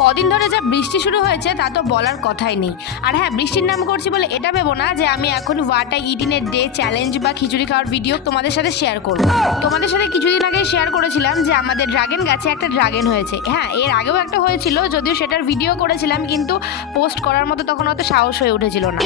কদিন ধরে যা বৃষ্টি শুরু হয়েছে তা তো বলার কথাই নেই। আর হ্যাঁ, বৃষ্টির নাম করছি বলে এটা ভেবো না যে আমি এখন ওয়াটা ইটিনের ডে চ্যালেঞ্জ বা খিচুড়ি খাওয়ার ভিডিও তোমাদের সাথে শেয়ার করবো। তোমাদের সাথে কিছুদিন আগে শেয়ার করেছিলাম যে আমাদের ড্রাগন গাছে একটা ড্রাগন হয়েছে। হ্যাঁ, এর আগেও একটা হয়েছিল, যদিও সেটার ভিডিও করেছিলাম, কিন্তু পোস্ট করার মতো তখন অত সাহস হয়ে উঠেছিল না,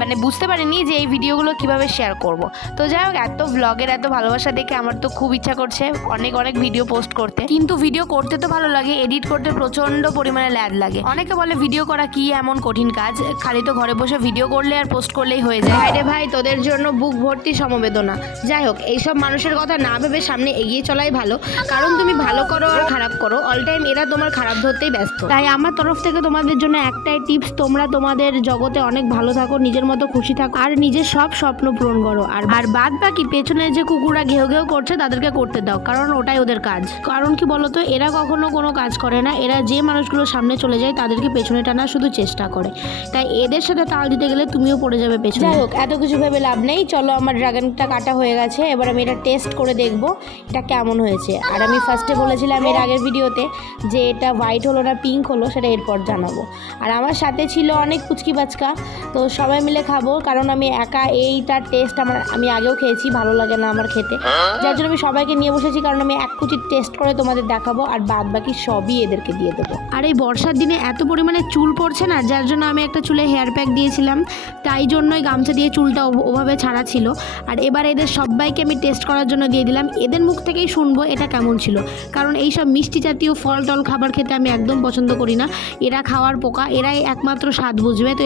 মানে বুঝতে পারিনি যে এই ভিডিওগুলো কিভাবে শেয়ার করব। তো যাই হোক, এত ব্লগের এত ভালোবাসা দেখে আমার তো খুব ইচ্ছা করছে অনেক অনেক ভিডিও পোস্ট করতে। কিন্তু ভিডিও করতে তো ভালো লাগে, এডিট করতে প্রচন্ড পরিমাণে ল্যাদ লাগে। অনেকে বলে ভিডিও করা কি এমন কঠিন কাজ, খালি তো ঘরে বসে ভিডিও করলে আর পোস্ট করলেই হয়ে যায়। ভাই রে ভাই, তোদের জন্য বুক ভর্তি সমবেদনা। যাই হোক, এইসব মানুষের কথা না ভেবে সামনে এগিয়ে চলাই ভালো, কারণ তুমি ভালো করো আর খারাপ করো, অল টাইম এরা তোমার খারাপ ধরতেই ব্যস্ত। তাই আমার তরফ থেকে তোমাদের জন্য একটাই টিপস, তোমরা তোমাদের জগতে অনেক ভালো থাকো, নিজের মতো খুশি থাকো, আর নিজের সব স্বপ্ন পূরণ করো। আর বাদ বাকি পেছনে যে কুকুররা ঘেউ ঘেউ করছে তাদেরকে করতে দাও, কারণ ওটাই ওদের কাজ। কারণ কি বলতো, এরা কখনো কোনো কাজ করে না, এরা যে মানুষগুলো সামনে চলে যায় তাদেরকে পেছনে টানা শুধু চেষ্টা করে। তাই এদের সাথে তাল দিতে গেলে তুমিও পড়ে যাবে পেছনে। যাই হোক, এত কিছু ভেবে লাভ নেই, চলো আমার ড্রাগনটা কাটা হয়ে গেছে, এবার আমি এটা টেস্ট করে দেখবো এটা কেমন হয়েছে। আর আমি ফার্স্টে বলেছিলাম এর আগের ভিডিওতে যে এটা হোয়াইট হলো না পিঙ্ক হলো, সেটা এরপর জানাবো। আর আমার সাথে ছিল অনেক পুচকি বাচ্চা, তো সবাই মিলে খাবো, কারণ আমি একা এইটার টেস্ট আমি আগেও খেয়েছি, ভালো লাগে না আমার খেতে, যার জন্য আমি সবাইকে নিয়ে বসেছি, কারণ আমি এক কুচি টেস্ট করে তোমাদের দেখাবো, আর বাদ বাকি সবই এদেরকে দিয়ে দেবো। আর এই বর্ষার দিনে এত পরিমাণে চুল পড়ছে না, যার জন্য আমি একটা চুলে হেয়ার প্যাক দিয়েছিলাম, তাই জন্যই গামছা দিয়ে চুলটা ওভাবে ছাড়া ছিল। আর এবার এদের সবাইকে আমি টেস্ট করার জন্য দিয়ে দিলাম, এদের মুখ থেকেই শুনবো এটা কেমন ছিল, কারণ এইসব মিষ্টি জাতীয় ফল টল খাবার খেতে আমি একদম পছন্দ করি না। এরা খাওয়ার পোকা, এরাই একমাত্র স্বাদ বুঝবে। তো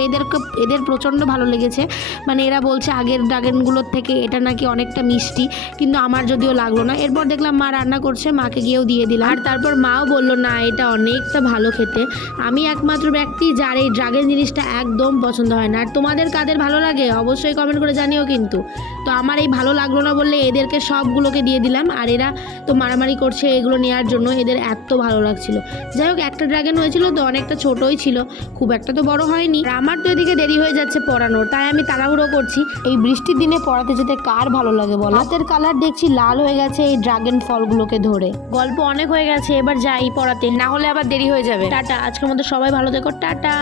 এদের প্রচণ্ড ভালো লেগেছে, মানে এরা বলছে আগের ড্রাগনগুলোর থেকে এটা নাকি অনেকটা মিষ্টি, কিন্তু আমার যদিও লাগলো না। এরপর দেখলাম মা রান্না করছে, মাকে গিয়েও দিয়ে দিলাম, আর তারপর মাও বললো না এটা অনেকটা ভালো খেতে। আমি একমাত্র ব্যক্তি যার এই ড্রাগন জিনিসটা একদম পছন্দ হয় না। আর তোমাদের কাদের ভালো লাগে অবশ্যই কমেন্ট করে জানিও কিন্তু। তো আমার এই ভালো লাগলো না বললে এদেরকে সবগুলোকে দিয়ে দিলাম, আর এরা তো মারামারি করছে এগুলো নেওয়ার জন্য, এদের এত ভালো লাগছিল। যাই হোক, একটা ড্রাগন হয়েছিল তো অনেকটা ছোটই ছিল, খুব একটা তো বড় হয়নি। আর আমার তো এদিকে দেরি হয়ে যাচ্ছে পড়ানোর, তাই আমি তাড়াহুড়ো করছি। এই বৃষ্টির দিনে পড়াতে যেতে কার ভালো লাগে বলো? হাতের কালার দেখছি লাল হয়ে গেছে এই ড্রাগন ফলগুলোকে ধরে। গল্প অনেক হয়ে গেছে, এবার যাই পড়াতে, না হলে আবার দেরি হয়ে যাবে। টাটা, আজকের মধ্যে সবাই ভালো থেকো, টাটা।